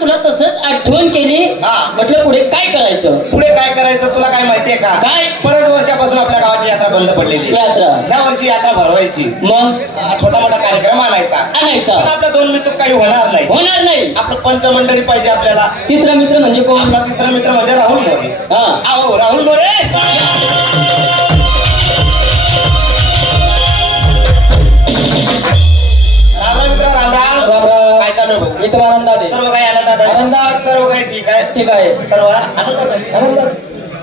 तुला तसंच आठवण केली. म्हटलं पुढे काय करायचं. पुढे काय करायचं तुला काय माहितीये का? काय? बरेच वर्षापासून आपल्या गावाची यात्रा बंद पडलेली. यात्रा ह्या वर्षी यात्रा भरवायची. मग छोटा मोठा कार्यक्रम आणायचा. पण आपल्या दोन मित्र काही होणार नाही. होणार नाही. आपलं पंचमंडळी पाहिजे आपल्याला. तिसरा मित्र म्हणजे कोण? आपला तिसरा मित्र म्हणजे राहुल मोरे. आओ राहुल मोरे. काय चालू आहे? एकदम आनंदात आहे. सर्व काही आनंदात आहे. आनंदात. सर्व काही ठीक आहे. ठीक आहे. सर्व आनंदात आहे. आनंदात.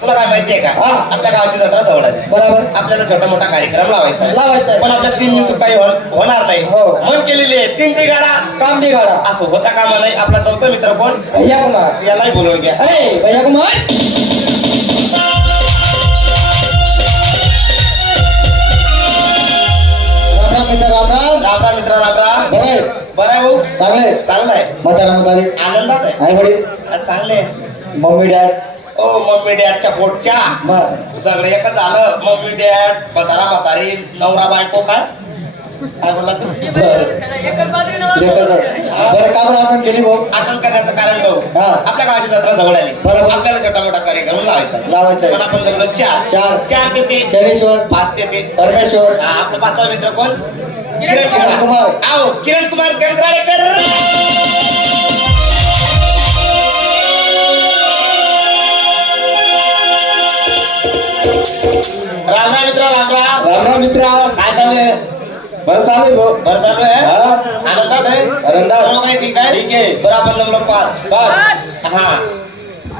तुला काय माहितीये का? आपल्या गावाची जत्रा जवळ आली. बरोबर. आपल्याला छोटा मोठा कार्यक्रम लावायचा आहे. पण आपल्या तीन चूक काही होणार नाही. मन केलेली आहे. तीन गाडा काम बिघाडा असं होता कामा नाही. आपला चौथा मित्र कोण? भैया कुमार. यालाही बोलवून घ्या. अरे भैया कुमार. राम राम मित्र राम राम. बरं आहे भाऊ. चांगलं आहे. आनंदात आहे. चांगले मम्मी डॅड. ओ मम्मी डॅडच्या पोटच्या सगळे एकच झालं. मम्मी डॅड म्हातारी नवरा बायको काय बोलला तू? आपण केली भाऊ. आठवण करण्याचं कारण भाऊ आपल्या गावाची जत्रा जवळ आली. आपल्याला छोटा मोठा कार्यक्रम लावायचा. पण आपण जवळ चार देते. शनेश्वर. 5 देते. परमेश्वर. आपला 5वा मित्र कोण? किरण कुमार. आओ किरण कुमार कंत्राळेकर. राम राम मित्र राम राम. राम राम मित्र. काय चालू आहे? बरं चालू आहे भाऊ. बरं चालू आहे. आनंदात आहे. सर्व काही ठीक आहे. बरं आपण जमलो 5. हा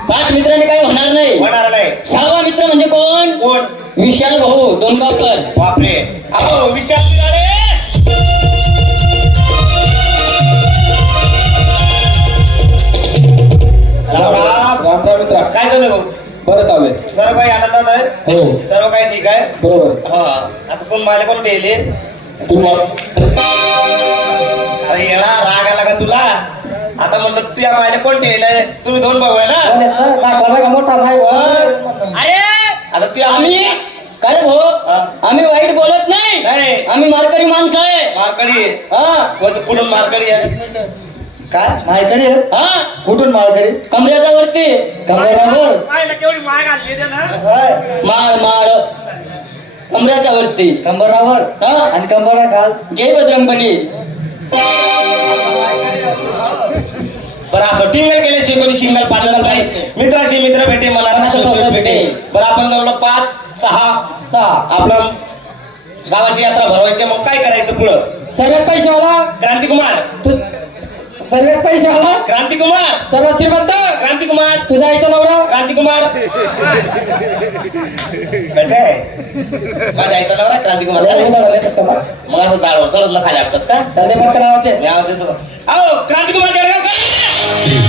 5 मित्रांनी काही होणार नाही. होणार नाही. 6वा मित्र म्हणजे कोण? कोण? विशाल भाऊ दोंगावकर. बापरे. अहो विशाल बिराडे. राम राम मित्र. काय झालं भाऊ? बरं चालू आहे. सर्व काही आनंदात आहे. हो सर्व काही ठीक आहे. बरोबर. हा आता कोण माझ्या कोण गेले? तुम्हाला अरे येणार राग आला का तुला? आता म्हणलं तू या माझ्या कोण ठेवलंय? तुम्ही 2 भाऊ आहे ना? मोठा भाई. अरे आता तू आम्ही काय भाऊ आम्ही वाईट बोलत नाही. आम्ही मारकरी माणसं आहे. मारकडी पुढून मारकडी आहे. काय माळकरी? कुठून माळकरी? कमऱ्याच्या वरती. कमऱ्यावर केवढी माय घालली ना. माळ कमऱ्याच्या वरती. कंबरावर आणि कंबरा घाल. जय बजरंगबली. बरं असं टिंगल केल्याशिवाय कोणी शिंगल पाडलं नाही. मित्राशी मित्र भेटे मनात भेटे. बरं आपण जवळ 5, 6 आपलं गावाची यात्रा भरवायची. मग काय करायचं पुढं? सर्वात पैशावाला क्रांतिकुमार. सर्वात पैशावाला क्रांतिकुमार. सर्वात श्रीमंत क्रांतिकुमार. तुझा आईचा नवरा क्रांतिकुमार. माझ्या आईचा नवरा क्रांतिकुमार. मग असं जाळवर चढत ना खाली आपटस का? नाव होते. मी आवाज देतो. क्रांतिकुमार जळगावकर.